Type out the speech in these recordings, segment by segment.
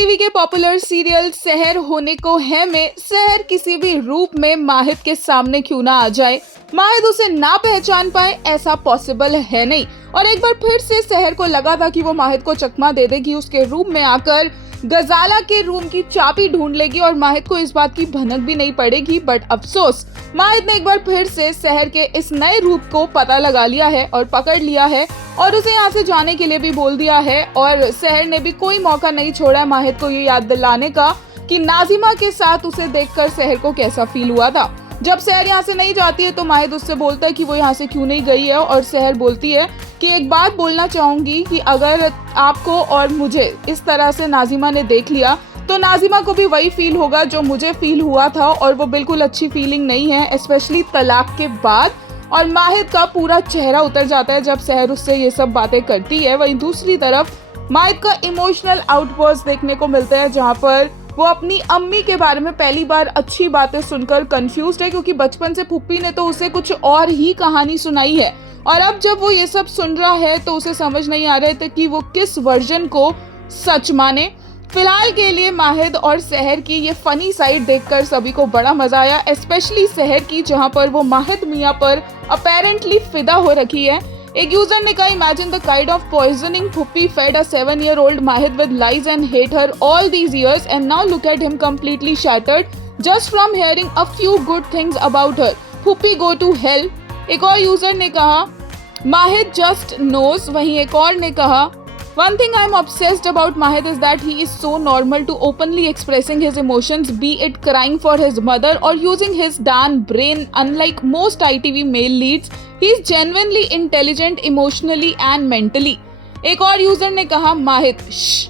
TV के popular serial सहर होने को है में सहर किसी भी रूप में माहिद के सामने क्यों ना आ जाए, माहिद उसे ना पहचान पाए, ऐसा पॉसिबल है नहीं। और एक बार फिर से सहर को लगा था कि वो माहिद को चकमा दे देगी, उसके रूम में आकर गजाला के रूम की चाबी ढूंढ लेगी और माहिद को इस बात की भनक भी नहीं पड़ेगी। बट अफसोस, माहिद ने एक बार फिर से सहर के इस नए रूप को पता लगा लिया है और पकड़ लिया है और उसे यहाँ से जाने के लिए भी बोल दिया है। और सहर ने भी कोई मौका नहीं छोड़ा है माहिद को ये याद दिलाने का कि नाजिमा के साथ उसे देखकर सहर को कैसा फील हुआ था। जब सहर यहाँ से नहीं जाती है तो माहिद उससे बोलता है कि वो यहाँ से क्यों नहीं गई है और सहर बोलती है कि एक बात बोलना चाहूंगी कि अगर आपको और मुझे इस तरह से नाजिमा ने देख लिया तो नाजिमा को भी वही फील होगा जो मुझे फील हुआ था और वो बिल्कुल अच्छी फीलिंग नहीं है, स्पेशली तलाक के बाद। और माहिद का पूरा चेहरा उतर जाता है जब सहर उससे ये सब बातें करती है। वहीं दूसरी तरफ माहिद का इमोशनल आउटबर्स्ट देखने को मिलता है जहाँ पर वो अपनी अम्मी के बारे में पहली बार अच्छी बातें सुनकर कंफ्यूज्ड है, क्योंकि बचपन से फुप्पी ने तो उसे कुछ और ही कहानी सुनाई है और अब जब वो ये सब सुन रहा है तो उसे समझ नहीं आ रहा है कि वो किस वर्जन को सच माने। फिलहाल के लिए माहिद और सहर की ये फनी साइड देखकर सभी को बड़ा मजा आया, स्पेशली सहर की, जहां पर वो माहिद मियां पर अपेरेंटली फिदा हो रखी है। एक यूजर ने कहा, imagine the kind of poisoning फुप्पी fed a 7-year-old Mahid with lies and hate her all these years and now look at him completely shattered just from hearing a few good things about her. फुप्पी go to hell। एक और user ने कहा, माहिद just knows। वहीं एक और ने कहा, one thing I am obsessed about Mahid is that he is so normal to openly expressing his emotions, be it crying for his mother or using his darn brain. Unlike most ITV male leads, he is genuinely intelligent emotionally and mentally. एक और user ने कहा, माहिद shh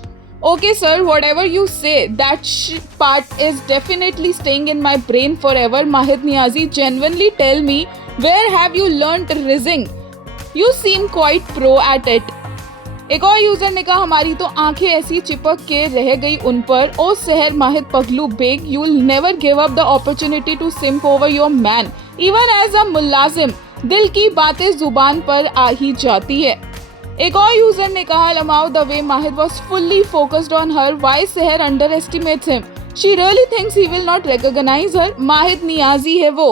okay sir, whatever you say, that shh part is definitely staying in my brain forever. Mahid Niazi, genuinely tell me, where have you learnt rizzing? You seem quite pro at it. एक और user ने कहा, हमारी तो आंखें ऐसी चिपक के रह गई उन पर। ओ सहर माहिद पगलू बेग, you will never give up the opportunity to simp over your man even as a मुलाजिम। दिल की बातें जुबान पर आ ही जाती है। एक और यूजर ने कहा, lmao the way Mahid was fully focused on her, why Sahar underestimates him, she really thinks he will not recognise her. Mahid Niazi है वो।